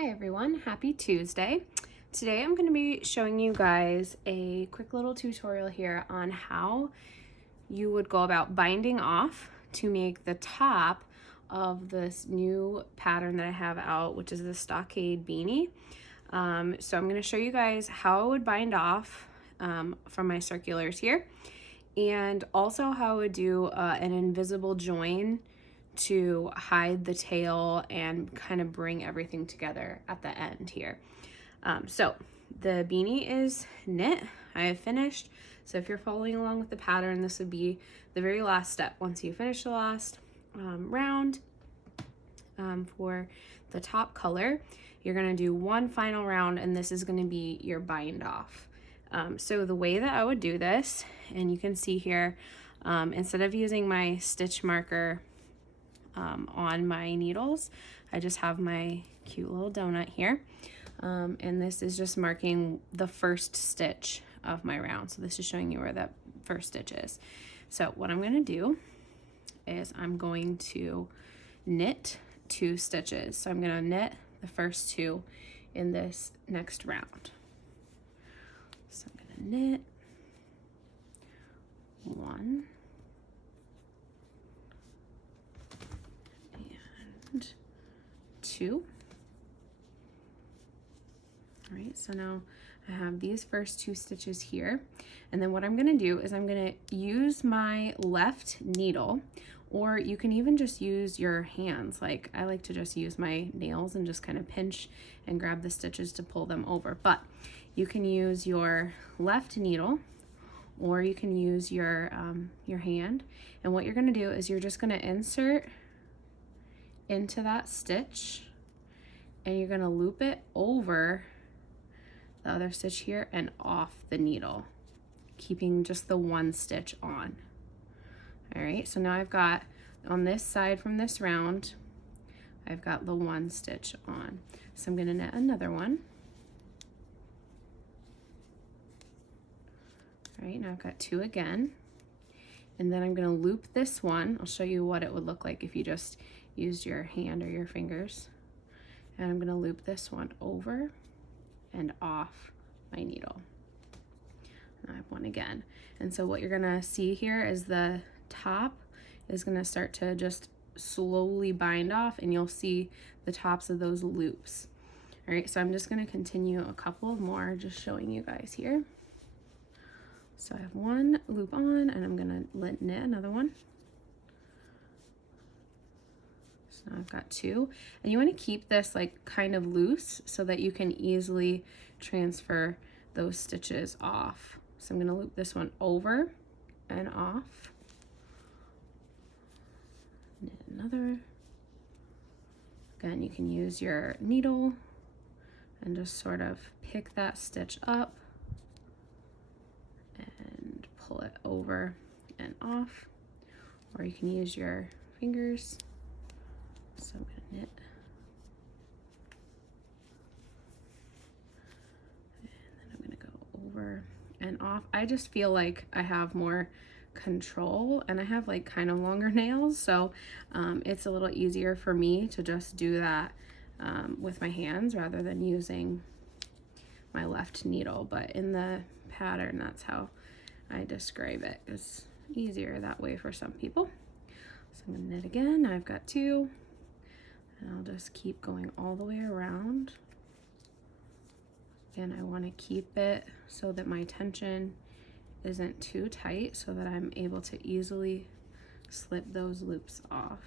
Hi everyone, happy Tuesday. Today I'm going to be showing you guys a quick little tutorial here on how you would go about binding off to make the top of this new pattern that I have out, which is the Stockade beanie. So I'm going to show you guys how I would bind off from my circulars here, and also how I would do an invisible join to hide the tail and kind of bring everything together at the end here. So the beanie is knit. I have finished. So if you're following along with the pattern, this would be the very last step. Once you finish the last round for the top color, you're going to do one final round, and this is going to be your bind off. So the way that I would do this, and you can see here, instead of using my stitch marker on my needles, I just have my cute little donut here, and this is just marking the first stitch of my round. So this is showing you where that first stitch is. So what I'm going to do is I'm going to knit 2 stitches. So I'm going to knit the first 2 in this next round. So I'm going to knit 1 and 2. All right, so now I have these first 2 stitches here, and then what I'm going to do is I'm going to use my left needle, or you can even just use your hands. Like, I like to just use my nails and just kind of pinch and grab the stitches to pull them over, but you can use your left needle, or you can use your hand, and what you're going to do is you're just going to insert into that stitch, and you're going to loop it over the other stitch here and off the needle, keeping just the 1 stitch on. All right, so now I've got on this side from this round, I've got the 1 stitch on. So I'm going to knit another one. All right, now I've got 2 again, and then I'm going to loop this one. I'll show you what it would look like if you just used your hand or your fingers. And I'm going to loop this one over and off my needle. And I have 1 again. And so what you're going to see here is the top is going to start to just slowly bind off, and you'll see the tops of those loops. All right, so I'm just going to continue a couple of more, just showing you guys here. So I have 1 loop on, and I'm going to knit another one. So now I've got 2, and you want to keep this like kind of loose so that you can easily transfer those stitches off. So I'm going to loop this one over and off. Knit another. Again, you can use your needle and just sort of pick that stitch up and pull it over and off, or you can use your fingers. So I'm going to knit, and then I'm going to go over and off. I just feel like I have more control, and I have like kind of longer nails, so it's a little easier for me to just do that with my hands rather than using my left needle. But in the pattern, that's how I describe it. It's easier that way for some people. So I'm going to knit again. I've got 2. And I'll just keep going all the way around. Again, I want to keep it so that my tension isn't too tight, so that I'm able to easily slip those loops off.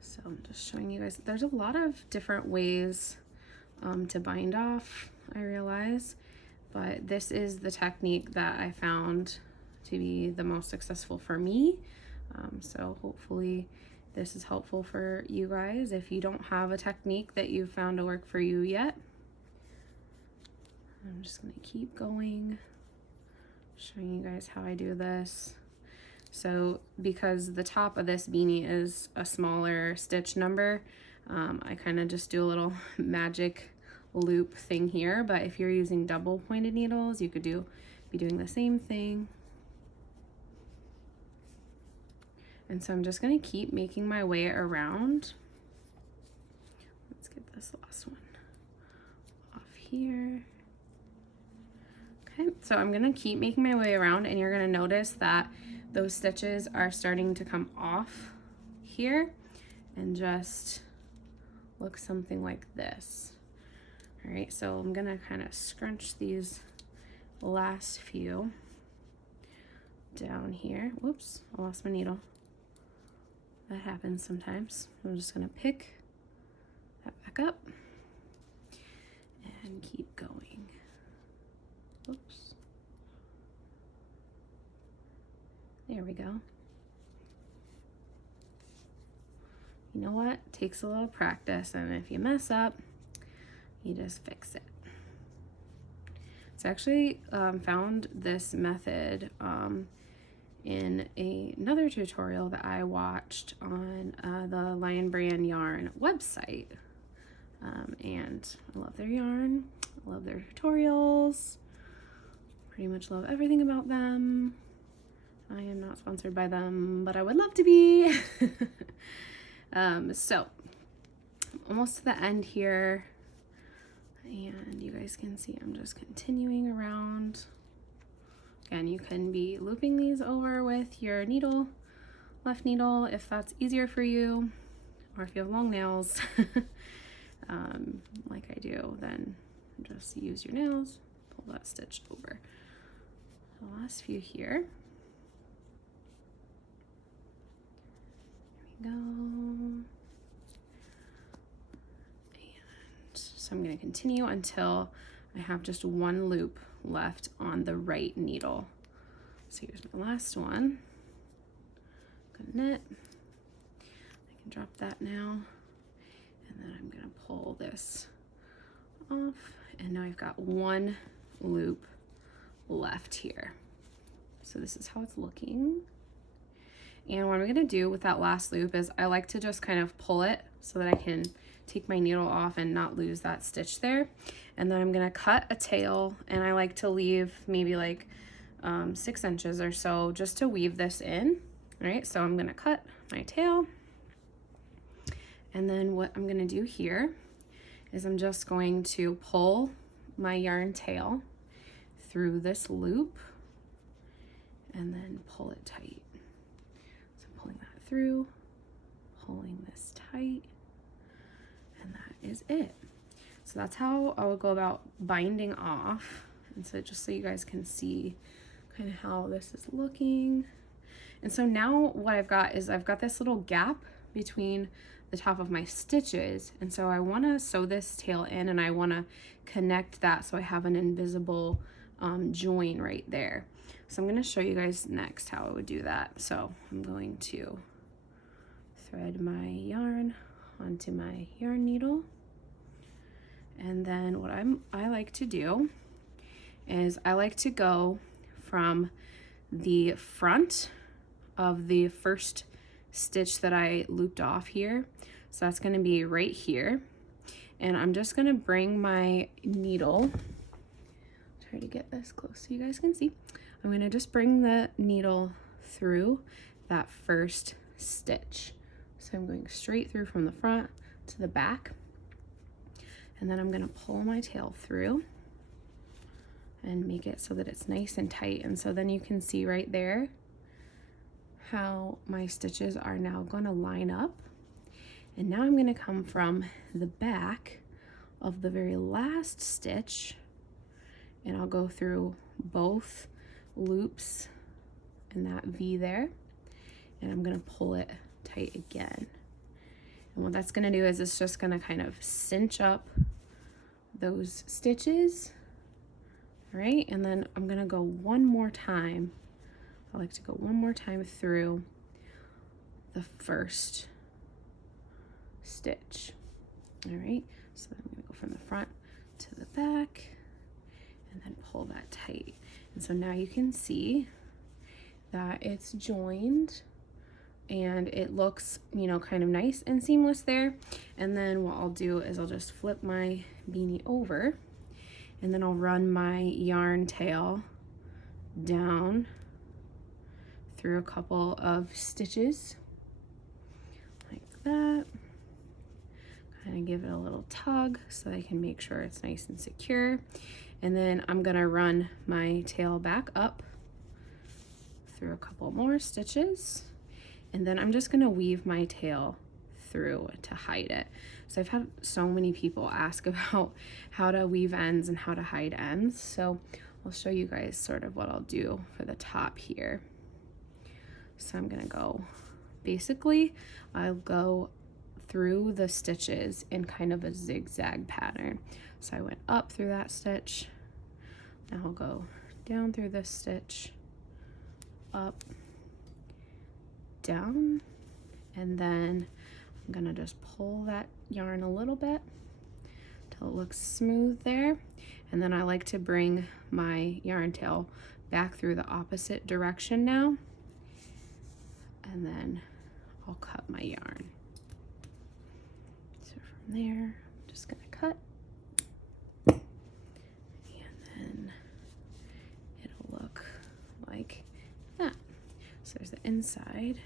So I'm just showing you guys, there's a lot of different ways to bind off, I realize, but this is the technique that I found to be the most successful for me. So hopefully this is helpful for you guys if you don't have a technique that you've found to work for you yet. I'm just going to keep going, showing you guys how I do this. So because the top of this beanie is a smaller stitch number, I kind of just do a little magic loop thing here, but if you're using double pointed needles, you could be doing the same thing. And so I'm just gonna keep making my way around. Let's get this last one off here. Okay, so I'm gonna keep making my way around, and you're gonna notice that those stitches are starting to come off here and just look something like this. All right, so I'm gonna kind of scrunch these last few down here. Whoops, I lost my needle. That happens sometimes. I'm just gonna pick that back up and keep going. Oops. There we go. You know what? It takes a little practice, and if you mess up, you just fix it. So I actually found this method in another tutorial that I watched on the Lion Brand Yarn website. And I love their yarn, I love their tutorials, pretty much love everything about them. I am not sponsored by them, but I would love to be. So almost to the end here, and you guys can see I'm just continuing around. Again, you can be looping these over with your needle, left needle, if that's easier for you, or if you have long nails, like I do, then just use your nails, pull that stitch over. The last few here. There we go. And so I'm going to continue until I have just one loop left on the right needle. So here's my last one. I'm gonna knit. I can drop that now. And then I'm gonna pull this off. And now I've got one loop left here. So this is how it's looking. And what I'm gonna do with that last loop is I like to just kind of pull it so that I can take my needle off and not lose that stitch there. And then I'm gonna cut a tail, and I like to leave maybe like 6 inches or so just to weave this in. All right, so I'm gonna cut my tail. And then what I'm gonna do here is I'm just going to pull my yarn tail through this loop and then pull it tight. So I'm pulling that through, pulling this tight, and that is it. So that's how I would go about binding off. And so just so you guys can see kind of how this is looking. And so now what I've got is I've got this little gap between the top of my stitches. And so I want to sew this tail in, and I want to connect that so I have an invisible join right there. So I'm going to show you guys next how I would do that. So I'm going to thread my yarn onto my yarn needle. And then what I like to do is I like to go from the front of the first stitch that I looped off here. So that's going to be right here. And I'm just going to bring my needle, try to get this close so you guys can see. I'm going to just bring the needle through that first stitch. So I'm going straight through from the front to the back. And then I'm going to pull my tail through and make it so that it's nice and tight. And so then you can see right there how my stitches are now going to line up. And now I'm going to come from the back of the very last stitch, and I'll go through both loops and that V there, and I'm going to pull it tight again. And what that's going to do is it's just going to kind of cinch up those stitches. All right, and then I'm going to go one more time. I like to go one more time through the first stitch. All right, so I'm going to go from the front to the back and then pull that tight. And so now you can see that it's joined and it looks, you know, kind of nice and seamless there. And then what I'll do is I'll just flip my beanie over, and then I'll run my yarn tail down through a couple of stitches that. Kind of give it a little tug so I can make sure it's nice and secure. And then I'm gonna run my tail back up through a couple more stitches. And then I'm just gonna weave my tail through to hide it. So I've had so many people ask about how to weave ends and how to hide ends. So I'll show you guys sort of what I'll do for the top here. So I'm gonna go, basically, I'll go through the stitches in kind of a zigzag pattern. So I went up through that stitch. Now I'll go down through this stitch, up, down, and then I'm gonna just pull that yarn a little bit till it looks smooth there. And then I like to bring my yarn tail back through the opposite direction now. And then I'll cut my yarn. So from there, I'm just gonna cut. And then it'll look like that. So there's the inside.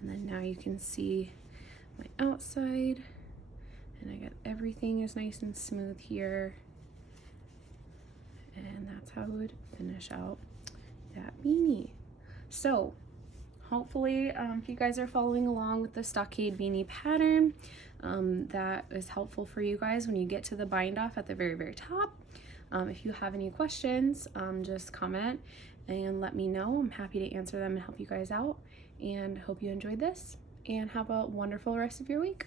And then now you can see my outside. And I got everything is nice and smooth here. And that's how I would finish out that beanie. So hopefully if you guys are following along with the Stockade beanie pattern, that is helpful for you guys when you get to the bind off at the very, very top. If you have any questions, just comment and let me know. I'm happy to answer them and help you guys out, and hope you enjoyed this and have a wonderful rest of your week.